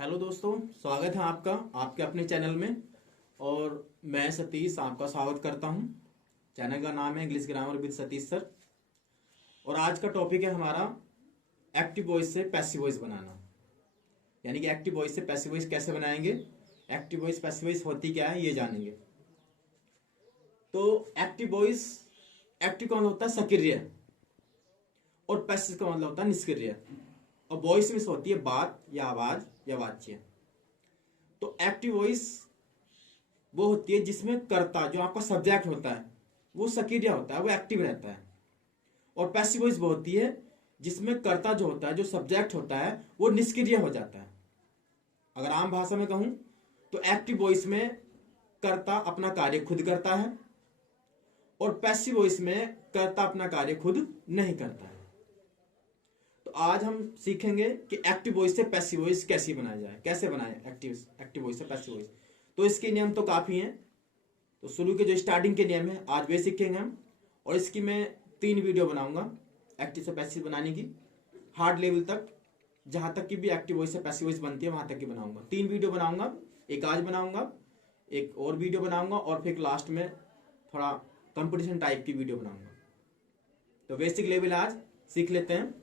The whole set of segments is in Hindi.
हेलो दोस्तों, स्वागत है आपका आपके अपने चैनल में। और मैं सतीश आपका स्वागत करता हूं। चैनल का नाम है English grammar with Satish sir. और आज का टॉपिक है हमारा एक्टिव वॉइस से पैसिव वॉइस बनाना। यानी कि एक्टिव वॉइस से पैसिव वॉइस कैसे बनाएंगे, एक्टिव वॉइस पैसिव वॉइस होती क्या है ये जानेंगे। तो एक्टिव वॉइस, एक्टिव का मतलब होता है सक्रिय और पैसिव का मतलब होता है निष्क्रिय। और वॉइस में होती है बात या आवाज या वाच्य। तो एक्टिव वॉइस वो होती है जिसमें कर्ता, जो आपका सब्जेक्ट होता है, वो सक्रिय होता है, वो एक्टिव रहता है। और पैसिव वॉइस वो होती है जिसमें कर्ता जो होता है, जो सब्जेक्ट होता है, वो निष्क्रिय हो जाता है। अगर आम भाषा में कहूं तो एक्टिव वॉइस में कर्ता अपना कार्य खुद करता है और पैसिव वॉइस में कर्ता अपना कार्य खुद नहीं करता है। तो आज हम सीखेंगे कि एक्टिव वॉइस से पैसिव वॉइस कैसे बनाया जाए, कैसे बनाए एक्टिव वॉइस से पैसिव वॉइस। तो इसके नियम तो काफी हैं। तो शुरू के जो स्टार्टिंग के नियम है आज वे सीखेंगे हम। और इसकी मैं 3 वीडियो बनाऊंगा एक्टिव से पैसिव बनाने की, हार्ड लेवल तक, जहां तक की भी एक्टिव वॉइस से पैसिव वॉइस बनती है वहां तक की बनाऊंगा। 3 वीडियो बनाऊंगा, एक आज बनाऊंगा, एक और वीडियो बनाऊंगा और फिर लास्ट में थोड़ा कंपटीशन टाइप की वीडियो बनाऊंगा। तो बेसिक लेवल आज सीख लेते हैं।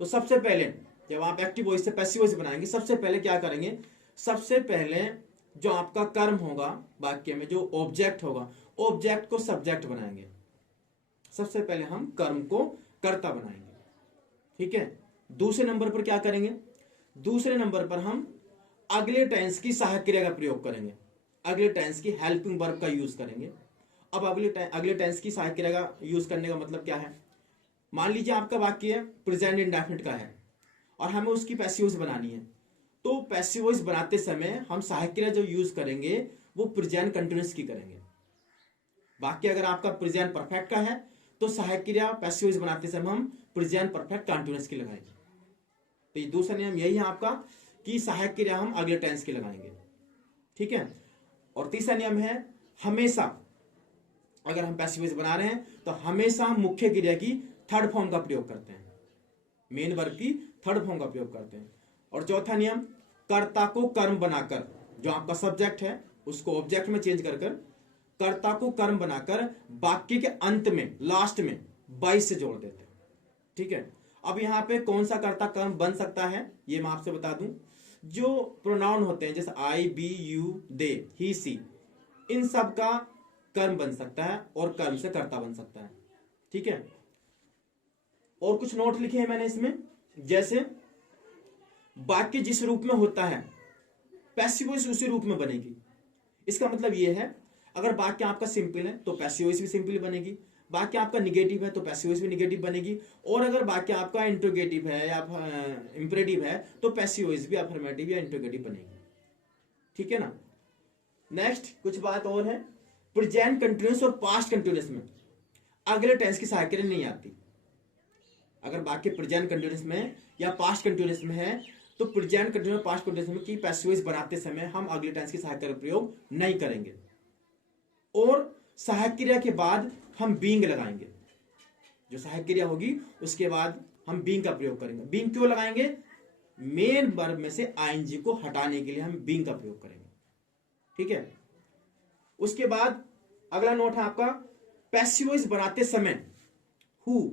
तो सबसे पहले जब आप एक्टिव वॉइस से पैसिव वॉइस बनाएंगे, सबसे पहले क्या करेंगे, सबसे पहले जो आपका कर्म होगा वाक्य में, जो ऑब्जेक्ट होगा, ऑब्जेक्ट को सब्जेक्ट बनाएंगे। सबसे पहले हम कर्म को कर्ता बनाएंगे, ठीक है। दूसरे नंबर पर क्या करेंगे, दूसरे नंबर पर हम अगले टेंस की सहायक क्रिया का प्रयोग करेंगे, अगले टेंस की हेल्पिंग वर्ब का यूज करेंगे। अब अगले टेंस की सहायक क्रिया का यूज करने का मतलब क्या है। मान लीजिए आपका वाक्य प्रेजेंट इंडेफिनिट का है और हमें उसकी पैसिव वॉइस बनानी है। तो पैसिव वॉइस बनाते समय हम सहायक क्रिया जो यूज करेंगे वो प्रेजेंट कंटिन्यूअस की करेंगे। वाक्य अगर आपका प्रेजेंट परफेक्ट का है तो सहायक क्रिया पैसिव वॉइस बनाते समय हम प्रेजेंट परफेक्ट कंटिन्यूअस की लगाएंगे। तो ये दूसरा नियम यही है आपका कि सहायक क्रिया हम अगले टेंस की लगाएंगे, ठीक है। और तीसरा नियम है, हमेशा अगर हम पैसिव वॉइस बना रहे हैं तो हमेशा मुख्य क्रिया की थर्ड फॉर्म का प्रयोग करते हैं, मेन वर्ब की थर्ड फॉर्म का प्रयोग करते हैं। और चौथा नियम, कर्ता को कर्म बनाकर, जो आपका सब्जेक्ट है उसको ऑब्जेक्ट में चेंज कर कर्ता को कर्म बनाकर वाक्य के अंत में, लास्ट में बाई से जोड़ देते हैं, ठीक है। अब यहां पे कौन सा कर्ता कर्म बन सकता है ये मैं आपसे बता दूं। जो प्रोनाउन होते हैं जैसे आई, बी, यू, दे, ही, सी, इन सब का कर्म बन सकता है और कर्म से कर्ता बन सकता है, ठीक है। और कुछ नोट लिखे हैं मैंने इसमें, जैसे वाक्य जिस रूप में होता है पैसिव वॉइस उसी रूप में बनेगी। इसका मतलब यह है, अगर वाक्य आपका सिंपल है तो पैसिव वॉइस भी सिंपल बनेगी, वाक्य आपका निगेटिव है तो पैसिव वॉइस भी निगेटिव बनेगी, और अगर वाक्य आपका इंट्रोगेटिव है या इंपरेटिव है तो पैसिव वॉइस भी अफर्मेटिव या इंट्रोगेटिव बनेगी, ठीक है ना। नेक्स्ट कुछ बात और है, प्रेजेंट कंटिन्यूअस और पास्ट कंटिन्यूअस में अगले टेंस की सहायक क्रिया नहीं आती। अगर वाक्य प्रेजेंट कंटिन्यूअस में या पास्ट कंटिन्यूअस में है तो प्रेजेंट कंटिन्यूअस पास्ट कंटिन्यूअस में की पैसिव वॉइस बनाते समय हम अगले टेंस की सहायक क्रिया का प्रयोग नहीं करेंगे। और सहायक क्रिया के बाद हम बीइंग लगाएंगे, जो सहायक क्रिया होगी उसके बाद हम बीइंग का प्रयोग करेंगे। बीइंग क्यों लगाएंगे, मेन वर्ब में से आईएनजी को हटाने के लिए हम बीइंग का प्रयोग करेंगे, ठीक है। उसके बाद अगला नोट है आपका, पैसिव वॉइस बनाते समय हु,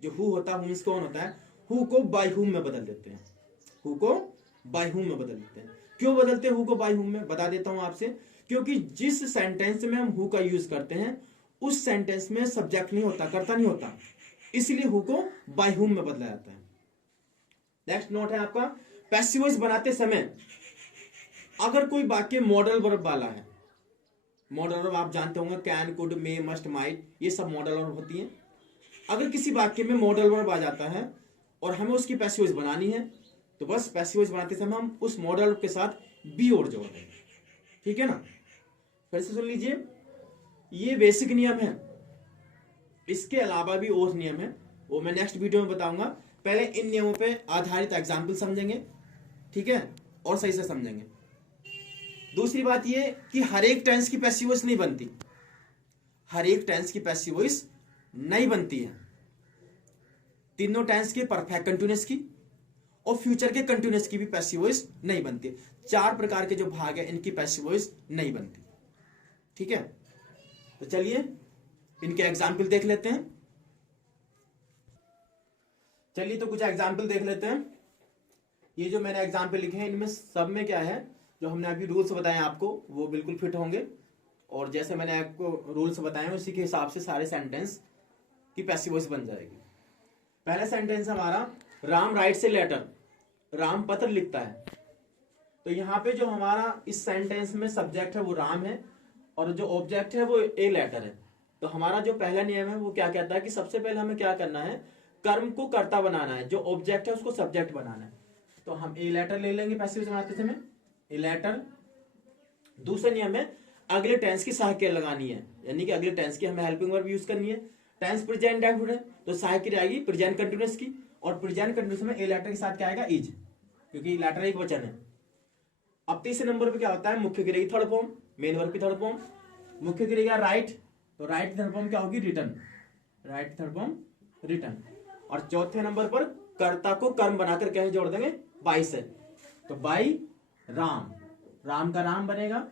जो हु होता है, मीन्स कौन होता है, हु को बाय हुम में बदल देते हैं, हु को बाय हुम में बदल देते हैं। क्यों बदलते हैं हु को बाय हुम में, बता देता हूं आपसे। क्योंकि जिस सेंटेंस में हम हु का यूज करते हैं उस सेंटेंस में सब्जेक्ट नहीं होता, कर्ता नहीं होता, इसलिए हु को बाय हुम में बदला जाता है। नेक्स्ट नोट है आपका, पैसिव वॉइस बनाते समय अगर कोई वाक्य मॉडल वर्ब वाला है, मॉडल वर्ब आप जानते होंगे, can, could, may, must, might, ये सब मॉडल वर्ब होती है। अगर किसी वाक्य में मॉडल वर्ब आ जाता है और हमें उसकी पैसिव वॉइस बनानी है तो बस पैसिव वॉइस बनाते समय हम उस मॉडल वर्ब के साथ बी और जोड़ देंगे, ठीक है ना। फिर से सुन लीजिए, ये बेसिक नियम है, इसके अलावा भी और नियम है, वो मैं नेक्स्ट वीडियो में बताऊंगा। पहले इन नियमों पे आधारित एग्जाम्पल समझेंगे, ठीक है, और सही से समझेंगे। दूसरी बात ये कि हर एक टेंस की पैसिव वॉइस नहीं बनती, हर एक टेंस की पैसिव वॉइस नहीं बनती है। तीनों टेंस के परफेक्ट कंटिन्यूअस की और फ्यूचर के कंटिन्यूस की भी पैसिव वॉइस नहीं बनती। 4 प्रकार के जो भाग है इनकी पैसिव वॉइस नहीं बनती। ठीक है, तो चलिए इनके एग्जाम्पल देख लेते हैं। चलिए तो कुछ एग्जाम्पल देख लेते हैं। ये जो मैंने एग्जाम्पल लिखे हैं इनमें सब में क्या है, जो हमने अभी रूल्स बताए आपको वो बिल्कुल फिट होंगे, और जैसे मैंने आपको रूल्स बताए उसी के हिसाब से सारे सेंटेंस की पैसिव वॉइस बन जाएगी। पहला सेंटेंस हमारा, Ram writes a letter, Ram पत्र लिखता है। तो यहाँ पे जो हमारा इस सेंटेंस में सब्जेक्ट है वो राम है और जो ऑब्जेक्ट है वो ए लेटर है। तो हमारा जो पहला नियम है वो क्या कहता है कि सबसे पहले हमें क्या करना है, कर्म को कर्ता बनाना है, जो ऑब्जेक्ट है उसको सब्जेक्ट बनाना है। तो हम ए लेटर ले लेंगे पैसिव वॉइस बनाते समय, ए लेटर। दूसरा नियम है अगले टेंस की सहायक क्रिया लगानी है, यानी कि अगले टेंस की हमें हेल्पिंग वर्ब यूज करनी है। टेंस प्रेजेंट इंडेफिनिट है तो सहायक क्रिया आएगी प्रेजेंट कंटिन्यूअस की, और प्रेजेंट कंटिन्यूअस में ए लेटर के साथ क्या आएगा, इज, क्योंकि लेटर एक वचन है। अब तीसरे नंबर पे क्या होता है, मुख्य क्रिया की थर्ड फॉर्म, मेन वर्ब की थर्ड फॉर्म। मुख्य क्रिया राइट, तो राइट थर्ड फॉर्म क्या होगी, return, right third form return. और चौथे नंबर पर कर्ता को कर्म बनाकर कैसे जोड़ देंगे, बाई से, तो बाई राम, राम का राम बनेगा,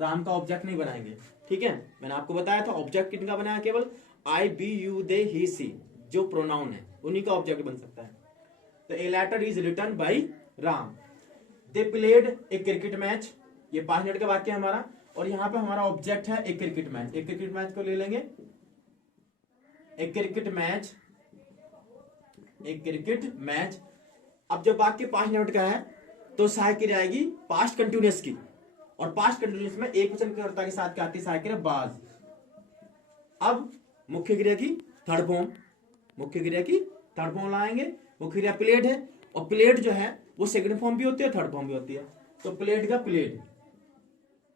राम का ऑब्जेक्ट नहीं बनाएंगे। ठीक है, मैंने आपको बताया था ऑब्जेक्ट किनका बनाया, केवल आई, बी, यू, दे, ही, सी जो प्रोनाउन है उन्हीं का ऑब्जेक्ट बन सकता है। तो a letter is written by Ram. They played a cricket match, ये 5 मिनट का वाक्य है हमारा, और यहाँ पे हमारा ऑब्जेक्ट है एक क्रिकेट मैच। एक क्रिकेट मैच को ले लेंगे, एक क्रिकेट मैच, एक क्रिकेट मैच। अब जब वाक्य 5 मिनट का है तो सहायक क्रिया आएगी पास्ट कंटिन्यूअस की, और पास्ट कंटिन्यूअस में एक वचन कर्ता के साथ क्या आती है, सहायक क्रिया बाज। अब मुख्य क्रिया की थर्ड फॉर्म, मुख्य क्रिया की थर्ड फॉर्म लाएंगे। मुख्य क्रिया प्लेड है, और प्लेड जो है वो सेकंड फॉर्म भी होती है, थर्ड फॉर्म भी होती है। तो प्लेड का प्लेड,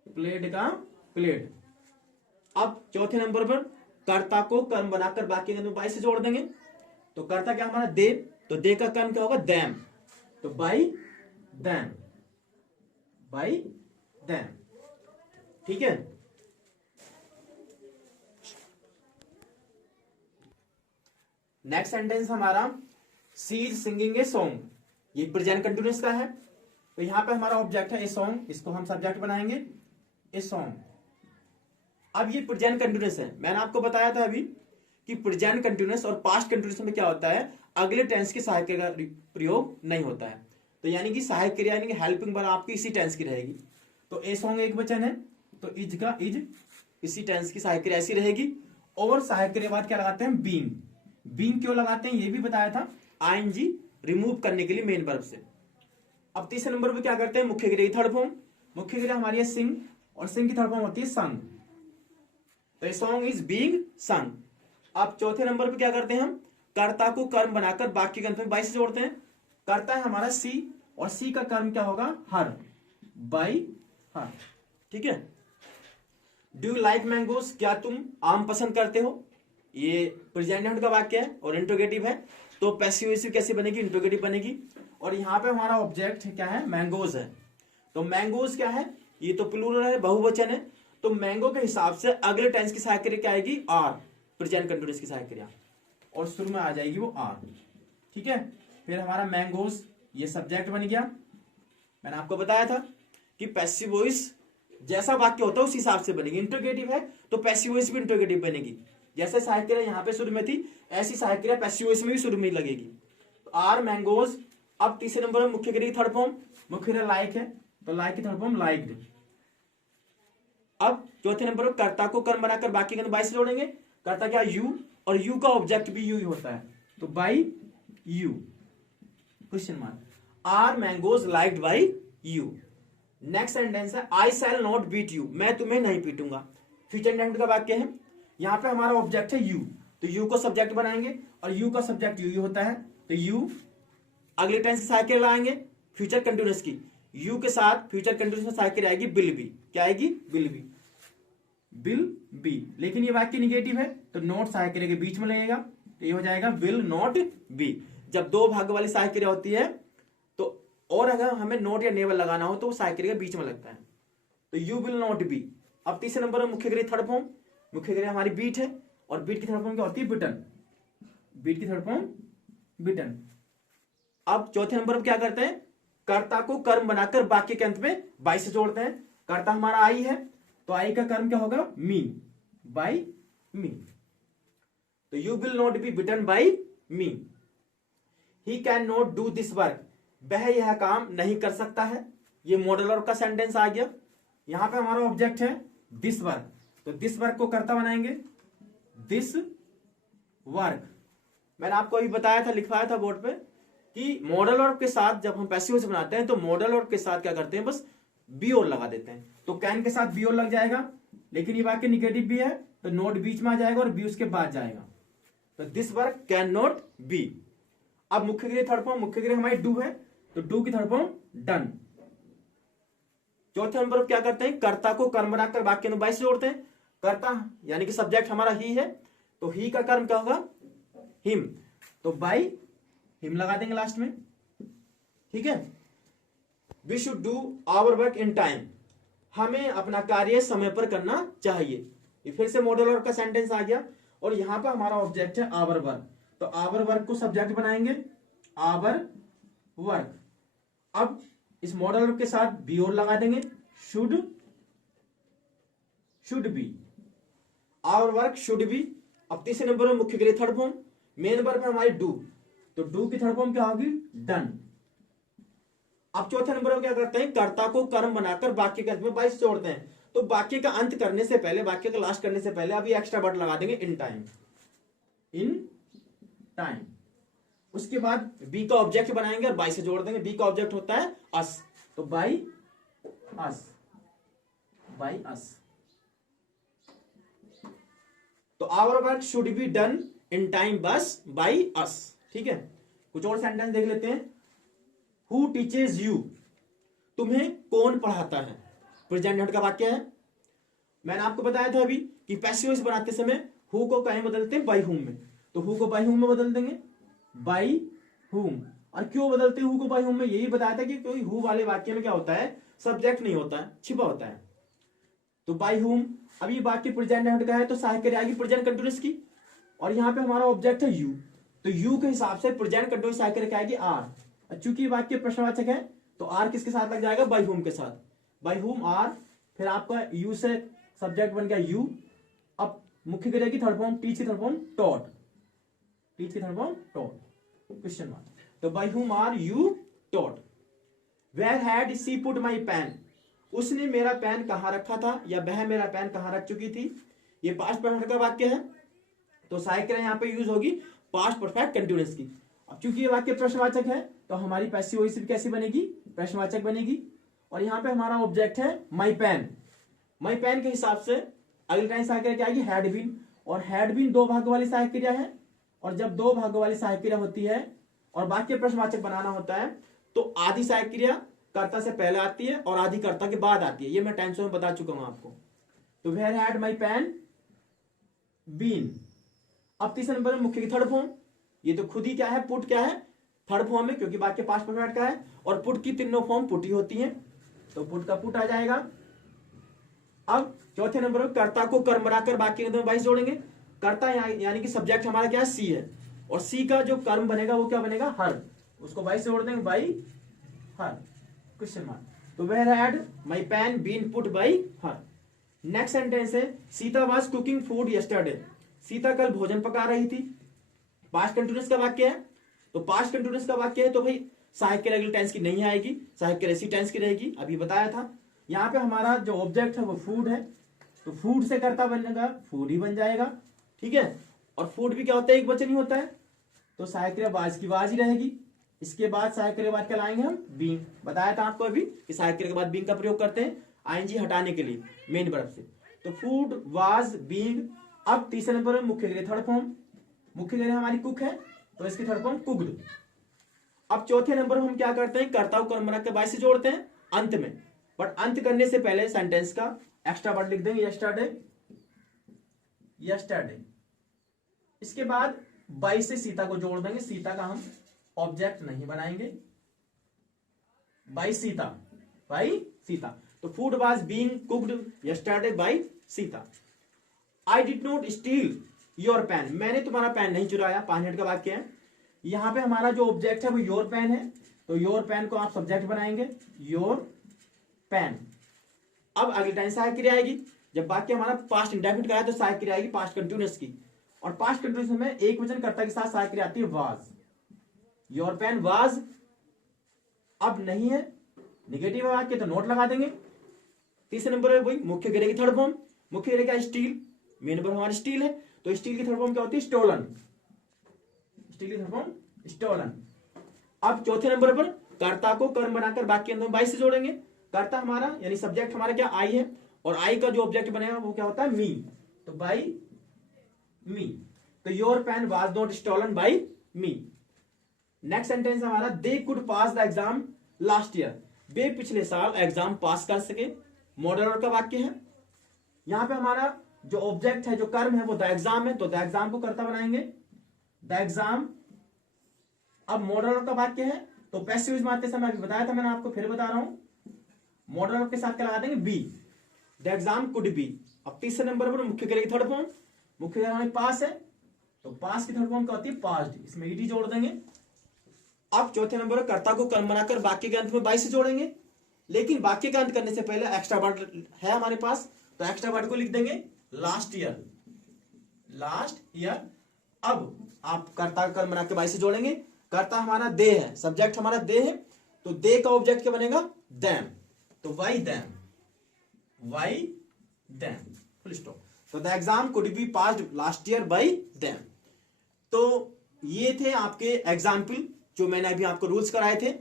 प्लेड का प्लेड। अब चौथे नंबर पर कर्ता को कर्म बनाकर वाक्य के अंदर बाई से जोड़ देंगे। तो कर्ता क्या हमारा, दे, तो दे का कर्म क्या होगा, दैम, तो बाई दैम, बाई दैम। ठीक है, नेक्स्ट सेंटेंस हमारा, सी इज सिंगिंग ए सॉन्ग, ये प्रेजेंट कंटिन्यूअस का है। तो यहां पे हमारा ऑब्जेक्ट है ए सॉन्ग, इसको हम सब्जेक्ट बनाएंगे ए सॉन्ग। अब ये प्रेजेंट कंटिन्यूअस है, मैंने आपको बताया था अभी कि प्रेजेंट कंटिन्यूअस और पास्ट कंटिन्यूअस में क्या होता है, अगले टेंस की सहायक क्रिया का प्रयोग नहीं होता है। तो यानी कि सहायक क्रिया यानी कि हेल्पिंग वर्ब आपकी इसी टेंस की रहेगी। तो ए सॉन्ग एक वचन है, तो इज का इज इसी टेंस की सहायक क्रिया ऐसी रहेगी। और सहायक क्रिया बाद क्या लगाते हैं, बीइंग। बीइंग क्यों लगाते हैं ये भी बताया था, आईएनजी रिमूव करने के लिए मेन वर्ब से। अब तीसरे नंबर पे क्या करते हैं, मुख्य क्रिया की थर्ड फॉर्म। मुख्य क्रिया हमारी है सिंग, और सिंग की थर्ड फॉर्म होती है संग, तो सॉन्ग इज बीइंग संग। अब चौथे नंबर पे क्या करते हैं हम, कर्ता को कर्म बनाकर वाक्य के अंत में बाई से जोड़ते हैं। कर्ता है हमारा सी, और सी का कर्म क्या होगा, हर, बाई हर। ठीक है, डू यू लाइक मैंगोज, क्या तुम आम पसंद करते हो, ये प्रेजेंट का वाक्य है और इंट्रोगेटिव है। तो पैसिव वॉइस कैसे बनेगी, इंट्रोगेटिव बनेगी। और यहाँ पे हमारा ऑब्जेक्ट क्या है, मैंगोज है। तो मैंगोज क्या है, ये तो प्लूरल है, बहुवचन है। तो मैंगो के हिसाब से अगले टेंस की सहायक क्रिया क्या आएगी, आर, प्रेजेंट कंटिन्यूअस की सहायक क्रिया, और शुरू में आ जाएगी वो आर। ठीक है, फिर हमारा मैंगोज ये सब्जेक्ट बन गया। मैंने आपको बताया था कि पैसिव वॉइस जैसा वाक्य होता है उस हिसाब से बनेगी। इंट्रोगेटिव है तो पैसिव वॉइस भी इंट्रोगेटिव बनेगी, जैसे सहायक क्रिया यहाँ पे शुरू में थी ऐसी सहायक क्रिया पैसिव वॉइस में भी शुरू में लगेगी। तो आर मैंगोज। अब तीसरे नंबर में मुख्य क्रिया की थर्ड फॉर्म, मुख्य क्रिया लाइक है, तो लाइक की थर्ड फॉर्म लाइक्ड। अब चौथे नंबर पर कर्ता को कर्म बनाकर बाकी के अंदर बाई से जोड़ेंगे। कर्ता क्या, यू, और यू का ऑब्जेक्ट भी यू ही होता है, तो by you, question mark. Are mangoes liked by you. Next sentence है, I shall not beat you, मैं तुम्हें नहीं पीटूंगा। फ्यूचर इंडेफिनिट का वाक्य है। यहाँ पे हमारा ऑब्जेक्ट है यू, तो यू को सब्जेक्ट बनाएंगे, और यू का सब्जेक्ट यू ही होता है। तो यू अगले टेंस की सहायक क्रिया लाएंगे फ्यूचर कंटिन्यूअस की। यू के साथ फ्यूचर कंटिन्यूअस में सहायक क्रिया आएगी विल बी, क्या आएगी, विल बी, विल बी। लेकिन ये वाक्य निगेटिव है तो नॉट सहायक क्रिया के बीच में लगेगा, तो ये हो जाएगा विल नॉट बी। जब दो भाग वाली सहायक क्रिया होती है तो, और अगर हमें नॉट या नेवर लगाना हो तो वो सहायक क्रिया के बीच में लगता है, तो यू विल नॉट बी। अब तीसरे नंबर में मुख्य क्रिया थर्ड फॉर्म, मुख्य क्रिया हमारी बीट है, और बीट की थर्ड फॉर्म क्या होती है, बिटन, बीट की थर्ड फॉर्म बिटन। अब चौथे नंबर पर क्या करते हैं, कर्ता को कर्म बनाकर वाक्य के अंत में बाई से जोड़ते हैं। कर्ता हमारा आई है, तो आई का कर्म क्या होगा, मी, बाई मी। तो you will not be beaten by me. He can not do this work, वह यह काम नहीं कर सकता है। ये मॉडल वर्ब का सेंटेंस आ गया। यहां पे हमारा ऑब्जेक्ट है दिस वर्क, तो दिस वर्क को कर्ता बनाएंगे, दिस वर्क। मैंने आपको अभी बताया था, लिखवाया था बोर्ड पे कि मॉडल वर्ब के साथ जब हम पैसिव वॉइस बनाते हैं तो मॉडल वर्ब के साथ क्या करते हैं, बस बी और लगा देते हैं। तो कैन के साथ बी और लग जाएगा, लेकिन ये वाक्य निगेटिव भी है तो नोट बीच में आ जाएगा और बी उसके बाद जाएगा। तो this work can not be. अब मुख्य क्रिया थर्ड फॉर्म, मुख्य क्रिया हमारी डू है, तो डू की थर्ड फॉर्म डन। चौथे नंबर पर क्या करते हैं, कर्ता को कर्म बनाकर वाक्य में बाई से जोड़ते हैं। कर्ता यानी कि सब्जेक्ट हमारा ही है, तो ही का कर्म क्या होगा, हिम, तो बाई हिम लगा देंगे लास्ट में। ठीक है, we should do our work in time, हमें अपना कार्य समय पर करना चाहिए। ये फिर से मॉडल वर्क का सेंटेंस आ गया। और यहां पर हमारा ऑब्जेक्ट है आवर वर्क, तो आवर वर्क को सब्जेक्ट बनाएंगे, आवर वर्क। अब इस मॉडल वर्ब के साथ बी और लगा देंगे, should, should be, our work should be. अब तीसरे नंबर में मुख्य क्रिया थर्ड फॉर्म, मेन वर्ब है हमारी डू, तो डू की थर्ड फॉर्म क्या होगी, डन। अब चौथे नंबर में क्या करते हैं, कर्ता को कर्म बनाकर वाक्य के अंत में बाई से जोड़ते हैं। तो वाक्य का अंत करने से पहले, वाक्य का लास्ट करने से पहले अभी एक्स्ट्रा वर्ड लगा देंगे, इन टाइम, इन टाइम। उसके बाद बी का ऑब्जेक्ट बनाएंगे और बाई से जोड़ देंगे। बी का ऑब्जेक्ट होता है अस, तो बाई अस, बाई अस। तो our work should be done in time बस बाई अस। ठीक है, कुछ और सेंटेंस देख लेते हैं। हु टीचेज यू, तुम्हें कौन पढ़ाता है, प्रेजेंट हेड का वाक्य है। मैंने आपको बताया था अभी कि पैसिव वॉइस बनाते समय हु को कहीं बदलते हैं, बाई हुम में, तो हु को बाई हुम में बदल देंगे, बाई हुम। और क्यों बदलते हैं हु को बाई हुम में, यही बताया था कि कोई हु वाले वाक्य में क्या होता है, सब्जेक्ट नहीं होता है, छिपा होता है। तो बाई हुम, अब ये वाक्य प्रेजेंट हेड का है तो सहायक क्रिया आएगी प्रेजेंट कंटीन्यूअस की, और यहाँ पे हमारा ऑब्जेक्ट है यू, तो यू के हिसाब से प्रेजेंट कंटीन्यूअस सहायक क्रिया आएगी आर। चूंकि वाक्य प्रश्नवाचक है तो आर किसके साथ लग जाएगा, बाई हुम के साथ, बाई हुम आर। फिर आपका यू से सब्जेक्ट बन गया यू। अब मुख्य क्रिया की थर्ड फॉर्म, टीच की थर्ड फॉर्म टॉट, टीच की third form taught, question mark. तो by whom are you taught. Where had she put my pen, उसने मेरा पेन कहां रखा था, या वह मेरा पेन कहां रख चुकी थी। ये पास्ट परफेक्ट का वाक्य है, तो सहायक क्रिया यहां पे यूज होगी पास्ट परफेक्ट कंटीन्यूअस की। अब चूंकि ये वाक्य प्रश्नवाचक है तो हमारी पैसिव वॉइस भी कैसी बनेगी, प्रश्नवाचक बनेगी। और यहाँ पे हमारा ऑब्जेक्ट है माई पेन, माई पेन के हिसाब से अगली टाइम सहायक क्रिया क्या आएगी, हैड बीन। और हैड बीन दो भागों वाली सहायक क्रिया है, और जब दो भागों वाली सहायक क्रिया होती है और वाक्य प्रश्नवाचक बनाना होता है तो आधी सहायक क्रिया कर्ता से पहले आती है और आधी कर्ता के बाद आती है। ये मैं टेंसों में बता चुका हूं आपको। तो where had my pen been. अब तीसरे नंबर में मुख्य की थर्ड फॉर्म, ये तो खुद ही क्या है, पुट क्या है, थर्ड फॉर्म है, क्योंकि वाक्य पास्ट परफेक्ट का है, और पुट की तीनों फॉर्म पुट ही होती हैं, तो पुट का पुट आ जाएगा। अब चौथे नंबर में कर्ता को कर्म बनाकर वाक्य में बाई जोड़ेंगे। कर्ता यानी कि सब्जेक्ट हमारा क्या है, सी है, और सी का जो कर्म बनेगा वो क्या बनेगा, हर, उसको बाई से जोड़ देंगे, बाई हर, क्वेश्चन मार्क। तो where had my pen been put by her. Next sentence है, Sita was cooking food yesterday, Sita कल भोजन पका रही थी। पास्ट कंटीन्यूअस का वाक्य है, तो पास्ट कंटीन्यूअस का वाक्य है तो भाई सहायक क्रिया अगले टेंस की नहीं आएगी, सहायक क्रिया इसी टेंस की रहेगी, अभी बताया था। यहाँ पे हमारा जो ऑब्जेक्ट है वो फूड है, तो फूड से कर्ता बनेगा, फूड ही बन जाएगा। ठीक है, और फूड भी क्या होता है, एक वचन ही होता है, तो सहायक क्रिया वाज की वाज ही रहेगी। इसके बाद सहायक क्रिया बाद क्या लाएंगे हम, बीइंग। बताया था आपको अभी कि सहायक क्रिया के बाद बीइंग का प्रयोग करते हैं आईएनजी हटाने के लिए मेन वर्ब से। तो फूड वाज बीइंग। अब तीसरे नंबर में मुख्य क्रिया थर्ड फॉर्म, मुख्य क्रिया हमारी कुक है तो इसकी थर्ड फॉर्म कुक्ड। अब चौथे नंबर में हम क्या करते हैं, कर्ता को कर्म बनाकर बाई से जोड़ते हैं अंत में, बट अंत करने से पहले सेंटेंस का एक्स्ट्रा वर्ड लिख देंगे, यस्टरडे, यस्टरडे। इसके बाद बाई से सीता को जोड़ देंगे, सीता का हम ऑब्जेक्ट नहीं बनाएंगे, बाई सीता, बाई सीता। तो food was being cooked yesterday by Sita. I did not steal your pen, मैंने तुम्हारा पेन नहीं चुराया, 5 मिनट का वाक्य है। यहाँ पे हमारा जो ऑब्जेक्ट है वो योर पेन है, तो योर पेन को आप सब्जेक्ट बनाएंगे, योर पेन। अब अगली टाइम सहायक क्रिया आएगी, जब वाक्य हमारा पास्ट इंडेफिनिट का है तो सहायक क्रिया आएगी पास्ट कंटिन्यूअस की, और पास्ट कंटिन्यूअस में एक वचन कर्ता के साथ सहायक क्रिया आती है वाज। योर पेन वाज अब नहीं है, निगेटिव वाक्य तो नोट लगा देंगे। तीसरे नंबर पर वही मुख्य क्रिया की थर्ड फॉर्म, मुख्य क्रिया क्या स्टील, मेन नंबर हमारी स्टील है, तो स्टील की थर्ड फॉर्म क्या होती है स्टोलन, स्टील की थर्ड फॉर्म स्टोलन। अब चौथे नंबर पर कर्ता को कर्म बनाकर वाक्य अंत में बाई से जोड़ेंगे। कर्ता हमारा यानी सब्जेक्ट हमारा क्या आई है, और आई का जो ऑब्जेक्ट बनेगा वो क्या होता है मी, तो बाई मी, तो your pen was not stolen by me. Next sentence हमारा they could pass the exam last year, वे पिछले साल एग्जाम पास कर सके, मॉडल वर्ब का वाक्य है। यहां पे हमारा जो ऑब्जेक्ट है जो कर्म है वो द एग्जाम है, तो द एग्जाम को कर्ता बनाएंगे, द एग्जाम। अब मॉडल वर्ब का वाक्य है, तो पैसिव वॉइस मारते समय अभी बताया था मैंने आपको, फिर बता रहा हूं, मॉडल वर्ब के साथ क्या लगा देंगे be, the exam could be. अब तीसरे नंबर पर मुख्य क्रिया की थर्ड फॉर्म, मुख्य क्रिया हमारे पास है, तो पास की थर्ड फॉर्म क्या होती है पास्ड, इसमें ईडी जोड़ देंगे। अब चौथे नंबर पर कर्ता को कर्म बनाकर वाक्य के अंत में बाई से जोड़ेंगे, लेकिन वाक्य का अंत करने से पहले एक्स्ट्रा वर्ड है हमारे पास, तो एक्स्ट्रा वर्ड को लिख देंगे लास्ट ईयर, लास्ट ईयर। अब आप कर्ता का कर्म बनाकर बाई से जोड़ेंगे, कर्ता हमारा दे है, सब्जेक्ट हमारा दे है, तो दे का ऑब्जेक्ट क्या बनेगा देम, तो by them, by them, full stop. तो the exam could be passed last year by them. तो ये थे आपके एग्जाम्पल जो मैंने अभी आपको रूल्स कराए थे।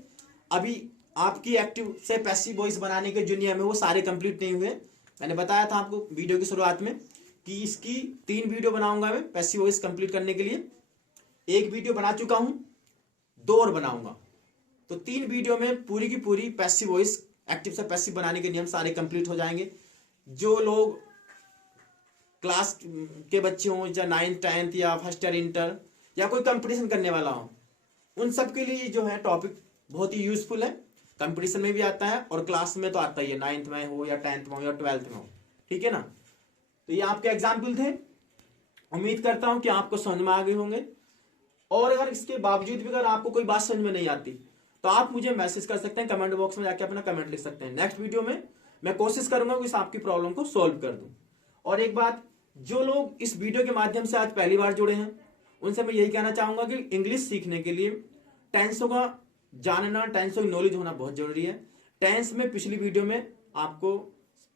अभी आपकी एक्टिव से पैसिव वॉइस बनाने के जो नियम है वो सारे कंप्लीट नहीं हुए। मैंने बताया था आपको वीडियो की शुरुआत में कि इसकी 3 वीडियो बनाऊंगा मैं पैसिव वॉइस कंप्लीट करने के लिए। एक वीडियो बना चुका हूं, 2 और बनाऊंगा, तो 3 वीडियो में पूरी की पूरी पैसिव वॉइस एक्टिव से पैसिव बनाने के नियम सारे कंप्लीट हो जाएंगे। जो लोग क्लास के बच्चे हों या 9th 10th या फर्स्ट ईयर इंटर या कोई कंपटीशन करने वाला हो, उन सब के लिए जो है टॉपिक बहुत ही यूजफुल है। कंपटीशन में भी आता है और क्लास में तो आता ही है, 9th में हो या 10th में हो या 12th में हो, ठीक है ना। तो ये आपके एग्जाम्पल थे, उम्मीद करता हूं कि आपको समझ में आ गए होंगे। और अगर इसके बावजूद भी अगर आपको कोई बात समझ में नहीं आती तो आप मुझे मैसेज कर सकते हैं, कमेंट बॉक्स में जाके अपना कमेंट लिख सकते हैं। नेक्स्ट वीडियो में मैं कोशिश करूंगा कि आपकी प्रॉब्लम को सोल्व कर दूं। और एक बात, जो लोग इस वीडियो के माध्यम से आज पहली बार जुड़े हैं उनसे मैं यही कहना चाहूंगा कि इंग्लिश सीखने के लिए टेंसों का जानना, टेंसों की नॉलेज होना बहुत जरूरी है। टेंस में पिछली वीडियो में आपको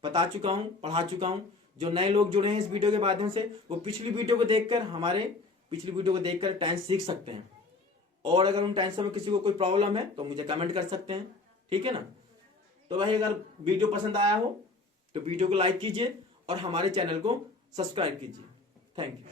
बता चुका हूं, पढ़ा चुका हूं। जो नए लोग जुड़े हैं इस वीडियो के माध्यम से वो पिछली वीडियो को देखकर टेंस सीख सकते हैं। और अगर उन टेंसों में किसी को कोई प्रॉब्लम है तो मुझे कमेंट कर सकते हैं, ठीक है ना। तो भाई अगर वीडियो पसंद आया हो तो वीडियो को लाइक कीजिए और हमारे चैनल को सब्सक्राइब कीजिए। Thank you.